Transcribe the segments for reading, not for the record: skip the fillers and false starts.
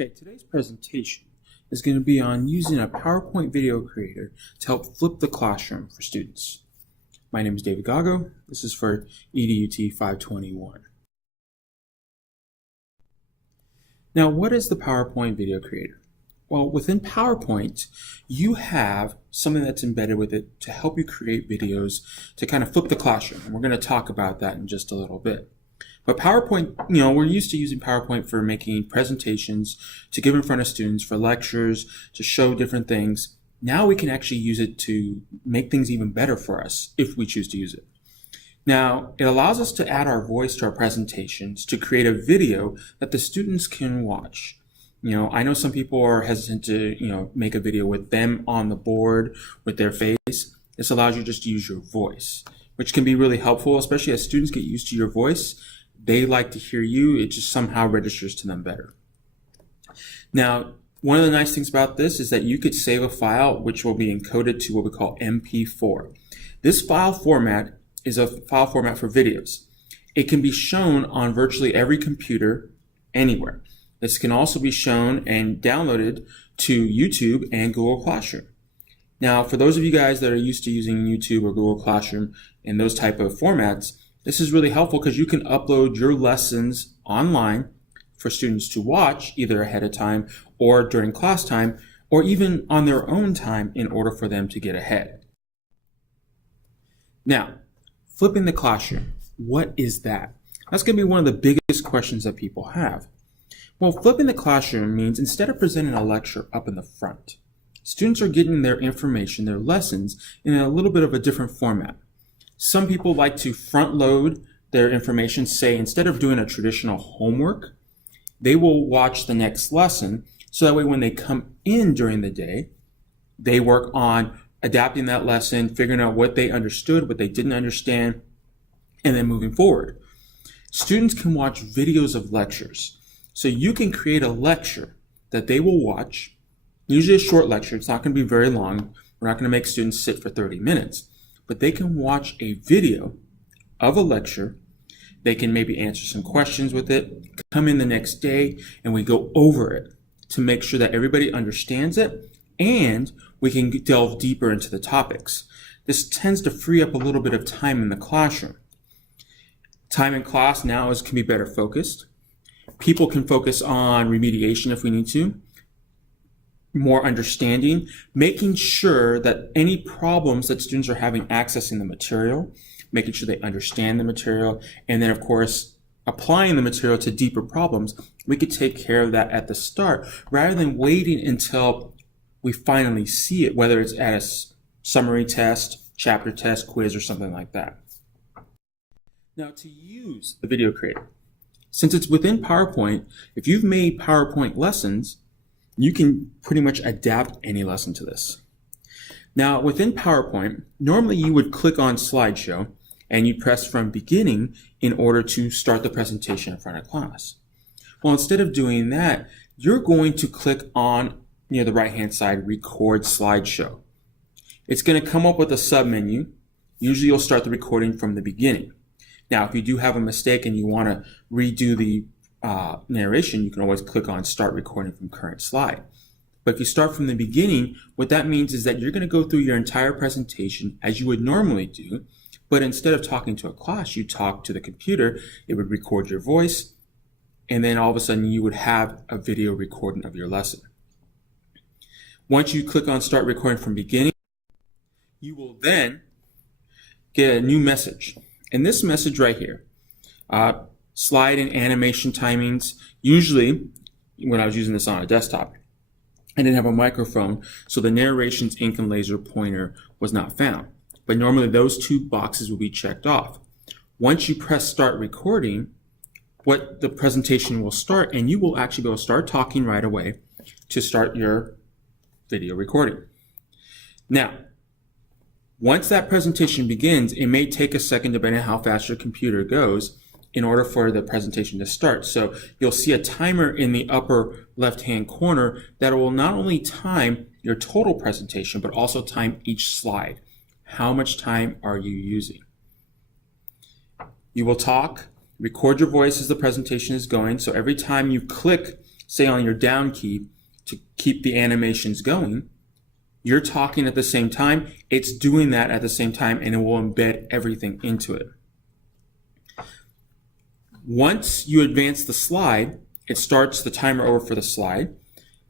Okay, today's presentation is going to be on using a PowerPoint video creator to help flip the classroom for students. My name is David Gago. This is for EDUT 521. Now, what is the PowerPoint video creator? Well, within PowerPoint, you have something that's embedded with it to help you create videos to kind of flip the classroom. And we're going to talk about that in just a little bit. But PowerPoint, we're used to using PowerPoint for making presentations, to give in front of students, for lectures, to show different things. Now we can actually use it to make things even better for us if we choose to use it. Now, it allows us to add our voice to our presentations to create a video that the students can watch. I know some people are hesitant to, make a video with them on the board with their face. This allows you just to use your voice, which can be really helpful, especially as students get used to your voice. They like to hear you. It just somehow registers to them better. Now, one of the nice things about this is that you could save a file which will be encoded to what we call MP4. This file format is a file format for videos. It can be shown on virtually every computer anywhere. This can also be shown and downloaded to YouTube and Google Classroom. Now, for those of you guys that are used to using YouTube or Google Classroom and those type of formats, this is really helpful because you can upload your lessons online for students to watch either ahead of time or during class time or even on their own time in order for them to get ahead. Now, flipping the classroom, what is that? That's going to be one of the biggest questions that people have. Well, flipping the classroom means instead of presenting a lecture up in the front, students are getting their information, their lessons, in a little bit of a different format. Some people like to front load their information, say instead of doing a traditional homework, they will watch the next lesson so that way when they come in during the day, they work on adapting that lesson, figuring out what they understood, what they didn't understand, and then moving forward. Students can watch videos of lectures. So you can create a lecture that they will watch, usually a short lecture. It's not going to be very long. We're not going to make students sit for 30 minutes. But they can watch a video of a lecture. They can maybe answer some questions with it, come in the next day, and we go over it to make sure that everybody understands it, and we can delve deeper into the topics. This tends to free up a little bit of time in the classroom. Time in class now can be better focused. People can focus on remediation if we need to, more understanding, making sure that any problems that students are having accessing the material, making sure they understand the material, and then of course applying the material to deeper problems, we could take care of that at the start rather than waiting until we finally see it, whether it's at a summary test, chapter test, quiz, or something like that. Now, to use the video creator, since it's within PowerPoint, if you've made PowerPoint lessons, you can pretty much adapt any lesson to this. Now, within PowerPoint, normally you would click on slideshow and you press from beginning in order to start the presentation in front of class. Well, instead of doing that, you're going to click on near the right-hand side, record slideshow. It's going to come up with a submenu. Usually you'll start the recording from the beginning. Now, if you do have a mistake and you want to redo the narration, you can always click on start recording from current slide. But if you start from the beginning, what that means is that you're going to go through your entire presentation as you would normally do, but instead of talking to a class, you talk to the computer. It would record your voice, and then all of a sudden you would have a video recording of your lesson. Once you click on start recording from beginning, you will then get a new message. And this message right here, slide and animation timings. Usually, when I was using this on a desktop, I didn't have a microphone, so the narration's ink and laser pointer was not found. But normally those two boxes will be checked off. Once you press start recording, the presentation will start, and you will actually be able to start talking right away to start your video recording. Now, once that presentation begins, it may take a second depending on how fast your computer goes in order for the presentation to start. So you'll see a timer in the upper left-hand corner that will not only time your total presentation, but also time each slide. How much time are you using? You will talk, record your voice as the presentation is going. So every time you click say on your down key to keep the animations going, you're talking at the same time, it's doing that at the same time, and it will embed everything into it. Once you advance the slide, it starts the timer over for the slide.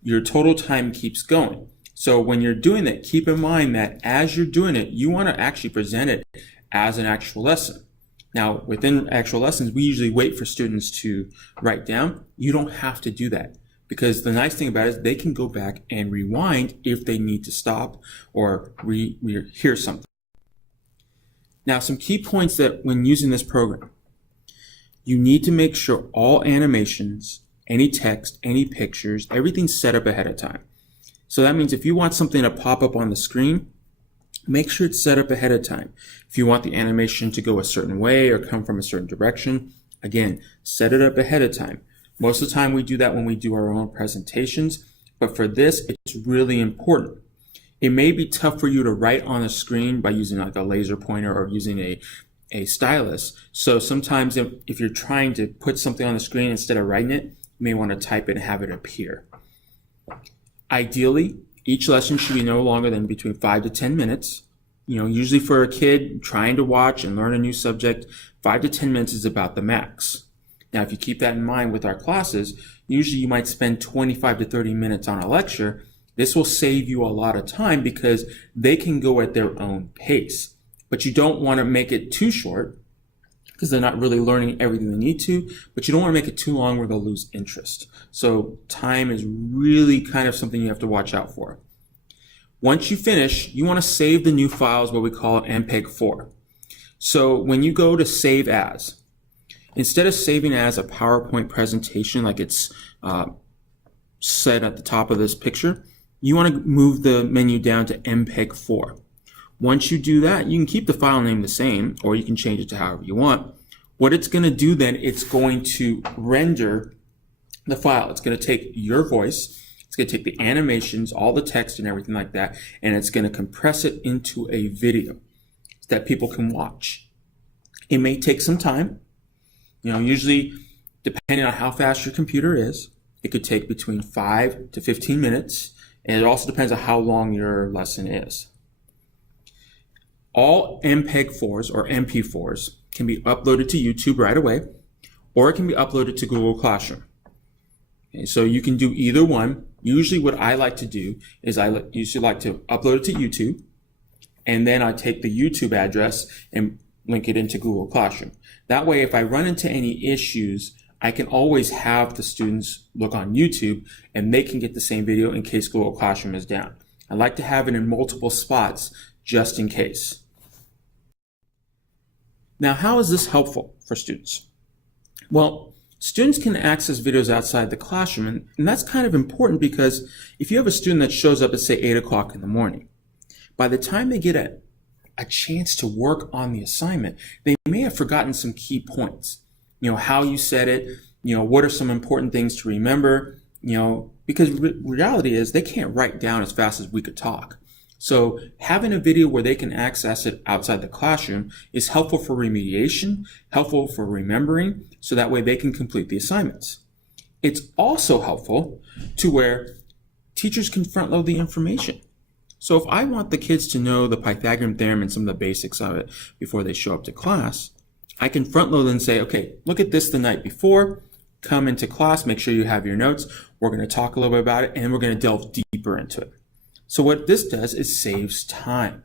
Your total time keeps going. So when you're doing that, keep in mind that as you're doing it, you want to actually present it as an actual lesson. Now, within actual lessons, we usually wait for students to write down. You don't have to do that, because the nice thing about it is they can go back and rewind if they need to stop or hear something. Now, some key points that when using this program, you need to make sure all animations, any text, any pictures, everything's set up ahead of time. So that means if you want something to pop up on the screen, make sure it's set up ahead of time. If you want the animation to go a certain way or come from a certain direction, again, set it up ahead of time. Most of the time we do that when we do our own presentations, but for this, it's really important. It may be tough for you to write on the screen by using like a laser pointer or using a stylus. So sometimes if you're trying to put something on the screen instead of writing it, you may want to type it and have it appear. Ideally, each lesson should be no longer than between 5 to 10 minutes. Usually for a kid trying to watch and learn a new subject, 5 to 10 minutes is about the max. Now, if you keep that in mind with our classes, usually you might spend 25 to 30 minutes on a lecture. This will save you a lot of time because they can go at their own pace. But you don't want to make it too short because they're not really learning everything they need to, but you don't want to make it too long where they'll lose interest. So time is really kind of something you have to watch out for. Once you finish, you want to save the new files, what we call MPEG-4. So when you go to save as, instead of saving as a PowerPoint presentation like it's set at the top of this picture, you want to move the menu down to MPEG-4. Once you do that, you can keep the file name the same, or you can change it to however you want. What it's going to do then, it's going to render the file. It's going to take your voice, it's going to take the animations, all the text and everything like that, and it's going to compress it into a video that people can watch. It may take some time. Usually, depending on how fast your computer is, it could take between 5 to 15 minutes, and it also depends on how long your lesson is. All MPEG-4s or MP4s can be uploaded to YouTube right away, or it can be uploaded to Google Classroom. Okay, so you can do either one. Usually what I like to do is I usually like to upload it to YouTube, and then I take the YouTube address and link it into Google Classroom. That way, if I run into any issues, I can always have the students look on YouTube and they can get the same video in case Google Classroom is down. I like to have it in multiple spots just in case. Now, how is this helpful for students? Well, students can access videos outside the classroom, and that's kind of important because if you have a student that shows up at, say, 8 o'clock in the morning, by the time they get a chance to work on the assignment, they may have forgotten some key points. How you said it, what are some important things to remember, because reality is they can't write down as fast as we could talk. So having a video where they can access it outside the classroom is helpful for remediation, helpful for remembering, so that way they can complete the assignments. It's also helpful to where teachers can front load the information. So if I want the kids to know the Pythagorean theorem and some of the basics of it before they show up to class, I can front load and say, okay, look at this the night before, come into class, make sure you have your notes. We're going to talk a little bit about it, and we're going to delve deeper into it. So what this does is saves time.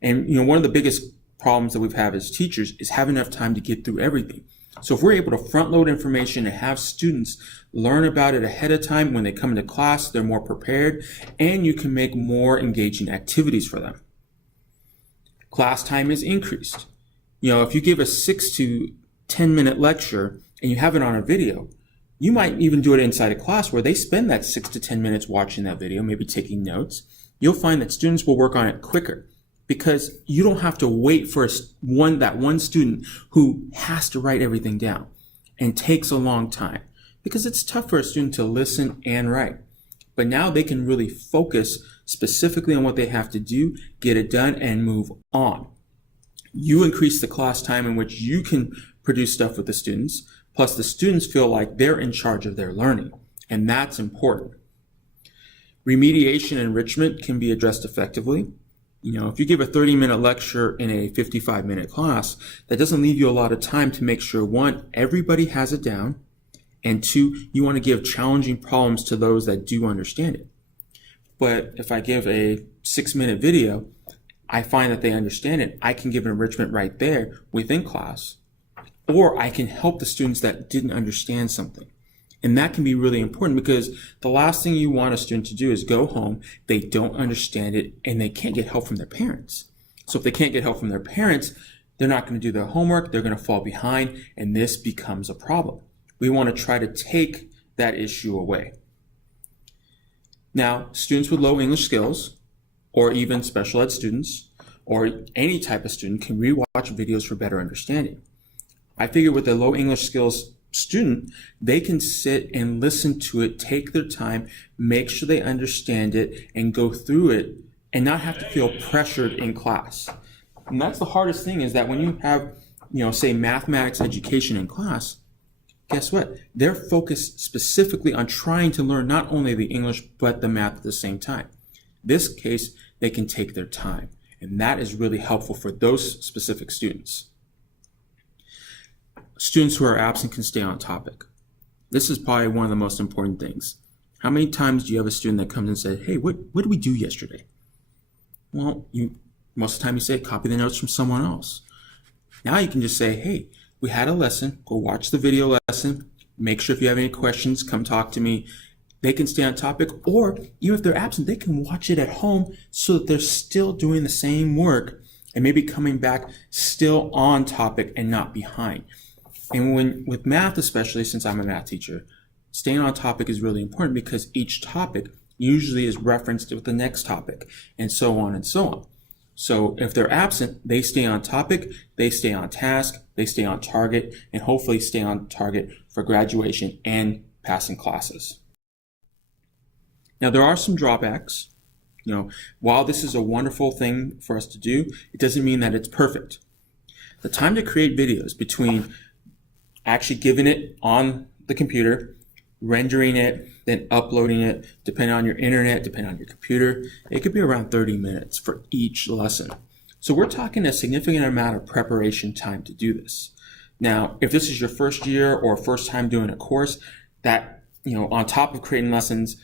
And one of the biggest problems that we've had as teachers is having enough time to get through everything. So if we're able to front load information and have students learn about it ahead of time, when they come into class, they're more prepared, and you can make more engaging activities for them. Class time is increased. If you give a 6 to 10 minute lecture and you have it on a video, you might even do it inside a class where they spend that 6 to 10 minutes watching that video, maybe taking notes. You'll find that students will work on it quicker because you don't have to wait for that one student who has to write everything down and takes a long time, because it's tough for a student to listen and write. But now they can really focus specifically on what they have to do, get it done, and move on. You increase the class time in which you can produce stuff with the students, plus the students feel like they're in charge of their learning. and that's important. Remediation and enrichment can be addressed effectively. If you give a 30-minute lecture in a 55-minute class, that doesn't leave you a lot of time to make sure, one, everybody has it down, and two, you want to give challenging problems to those that do understand it. But if I give a 6-minute video, I find that they understand it. I can give an enrichment right there within class, or I can help the students that didn't understand something. And that can be really important, because the last thing you want a student to do is go home, they don't understand it, and they can't get help from their parents. So if they can't get help from their parents, they're not going to do their homework, they're going to fall behind, and this becomes a problem. We want to try to take that issue away. Now, students with low English skills, or even special ed students, or any type of student, can rewatch videos for better understanding. I figure with a low English skills student, they can sit and listen to it, take their time, make sure they understand it, and go through it, and not have to feel pressured in class. And that's the hardest thing, is that when you have, say mathematics education in class, guess what? They're focused specifically on trying to learn not only the English, but the math at the same time. This case, they can take their time, and that is really helpful for those specific students. Students who are absent can stay on topic. This is probably one of the most important things. How many times do you have a student that comes and says, hey, what did we do yesterday? Well, most of the time you say, copy the notes from someone else. Now you can just say, hey, we had a lesson, go watch the video lesson, make sure if you have any questions, come talk to me. They can stay on topic, or even if they're absent, they can watch it at home so that they're still doing the same work and maybe coming back still on topic and not behind. And with math, especially since I'm a math teacher, staying on topic is really important, because each topic usually is referenced with the next topic, and so on and so on. So if they're absent, they stay on topic, they stay on task, they stay on target, and hopefully stay on target for graduation and passing classes. Now, there are some drawbacks. While this is a wonderful thing for us to do, it doesn't mean that it's perfect. The time to create videos between actually giving it on the computer, rendering it, then uploading it, depending on your internet, depending on your computer, it could be around 30 minutes for each lesson. So we're talking a significant amount of preparation time to do this. Now, if this is your first year or first time doing a course, that, on top of creating lessons,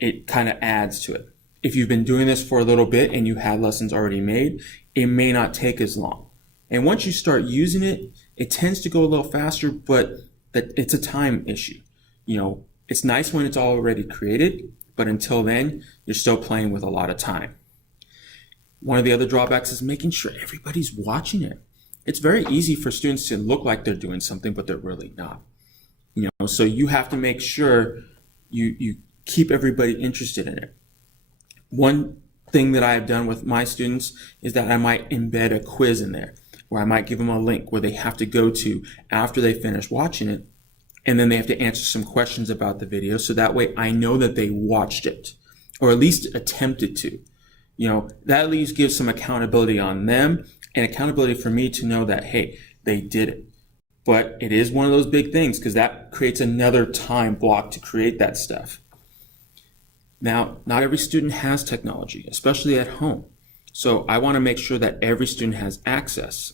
it kind of adds to it. If you've been doing this for a little bit and you had lessons already made, it may not take as long. And once you start using it, it tends to go a little faster, but it's a time issue. It's nice when it's already created, but until then, you're still playing with a lot of time. One of the other drawbacks is making sure everybody's watching it. It's very easy for students to look like they're doing something, but they're really not. So you have to make sure you keep everybody interested in it. One thing that I have done with my students is that I might embed a quiz in there, where I might give them a link where they have to go to after they finish watching it, and then they have to answer some questions about the video, so that way I know that they watched it, or at least attempted to. That at least gives some accountability on them, and accountability for me to know that, hey, they did it. But it is one of those big things, because that creates another time block to create that stuff. Now, not every student has technology, especially at home. So I want to make sure that every student has access.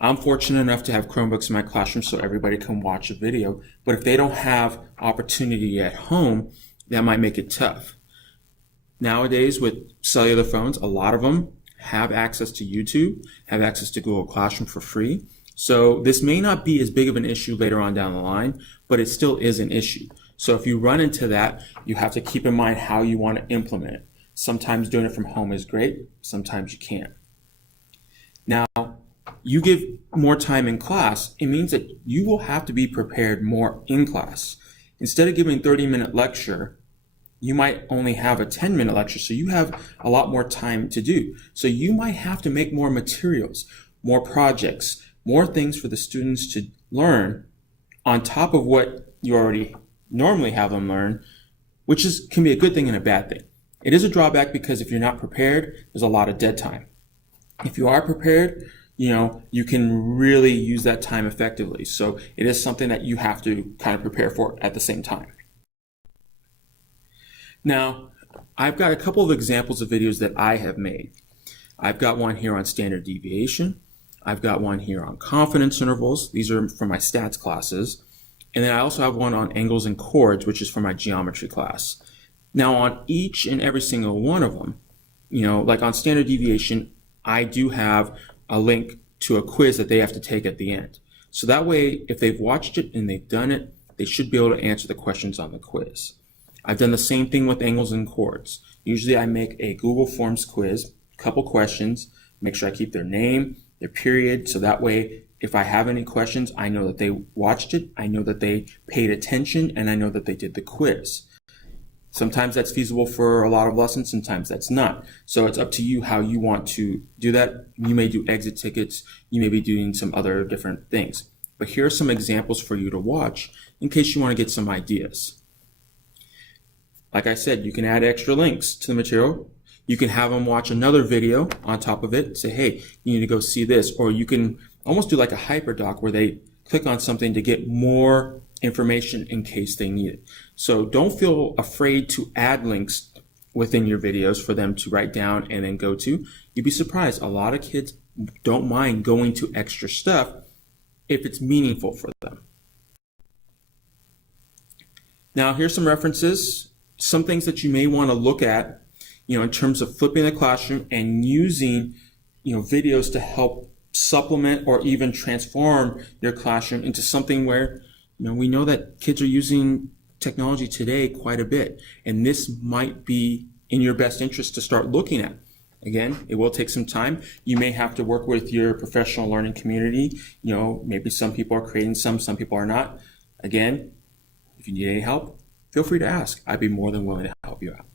I'm fortunate enough to have Chromebooks in my classroom so everybody can watch a video, but if they don't have opportunity at home, that might make it tough. Nowadays, with cellular phones, a lot of them have access to YouTube, have access to Google Classroom for free. So this may not be as big of an issue later on down the line, but it still is an issue. So if you run into that, you have to keep in mind how you want to implement it. Sometimes doing it from home is great, sometimes you can't. Now, you give more time in class, it means that you will have to be prepared more in class. Instead of giving a 30-minute lecture, you might only have a 10-minute lecture, so you have a lot more time to do. So you might have to make more materials, more projects, more things for the students to learn on top of what you already normally have them learn, which can be a good thing and a bad thing. It is a drawback because if you're not prepared, there's a lot of dead time. If you are prepared, you can really use that time effectively. So it is something that you have to kind of prepare for at the same time. Now, I've got a couple of examples of videos that I have made. I've got one here on standard deviation. I've got one here on confidence intervals. These are for my stats classes. And then I also have one on angles and chords, which is for my geometry class. Now, on each and every single one of them, like on standard deviation, I do have a link to a quiz that they have to take at the end. So that way, if they've watched it and they've done it, they should be able to answer the questions on the quiz. I've done the same thing with angles and chords. Usually I make a Google Forms quiz, couple questions, make sure I keep their name, their period, so that way if I have any questions, I know that they watched it, I know that they paid attention, and I know that they did the quiz. Sometimes that's feasible for a lot of lessons, sometimes that's not. So it's up to you how you want to do that. You may do exit tickets, you may be doing some other different things. But here are some examples for you to watch in case you want to get some ideas. Like I said, you can add extra links to the material. You can have them watch another video on top of it. Say, hey, you need to go see this. Or you can almost do like a hyperdoc where they click on something to get more information in case they need it. So don't feel afraid to add links within your videos for them to write down and then go to. You'd be surprised. A lot of kids don't mind going to extra stuff if it's meaningful for them. Now, here's some references. Some things that you may want to look at, in terms of flipping the classroom and using, videos to help supplement or even transform your classroom into something where, we know that kids are using technology today quite a bit, and this might be in your best interest to start looking at. Again, it will take some time. You may have to work with your professional learning community. Maybe some people are creating some people are not. Again, if you need any help, feel free to ask. I'd be more than willing to help you out.